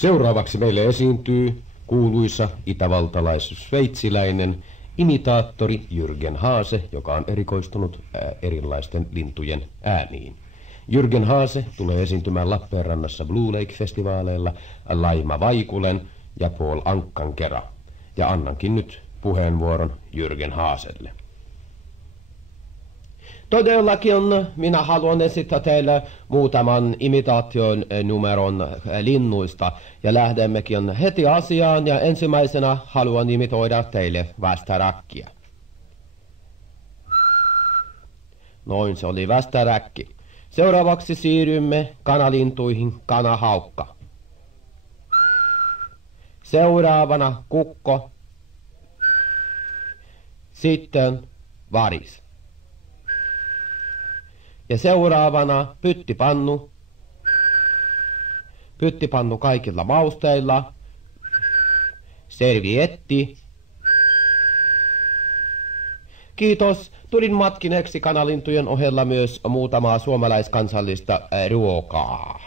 Seuraavaksi meille esiintyy kuuluisa itävaltalais-sveitsiläinen imitaattori Jürgen Haase, joka on erikoistunut erilaisten lintujen ääniin. Jürgen Haase tulee esiintymään Lappeenrannassa Blue Lake-festivaaleilla Laima Vaikulen ja Paul Ankan kera. Ja annankin nyt puheenvuoron Jürgen Haaselle. Todellakin minä haluan esittää teille muutaman imitaation numeron linnuista ja lähdemmekin heti asiaan ja ensimmäisenä haluan imitoida teille västäräkkiä. Noin, se oli västäräkki. Seuraavaksi siirrymme kanalintuihin, kanahaukka. Seuraavana kukko. Sitten varis. Ja seuraavana pyttipannu. Pyttipannu kaikilla mausteilla. Servietti. Kiitos. Tulin matkineeksi kanalintujen ohella myös muutamaa suomalaiskansallista ruokaa.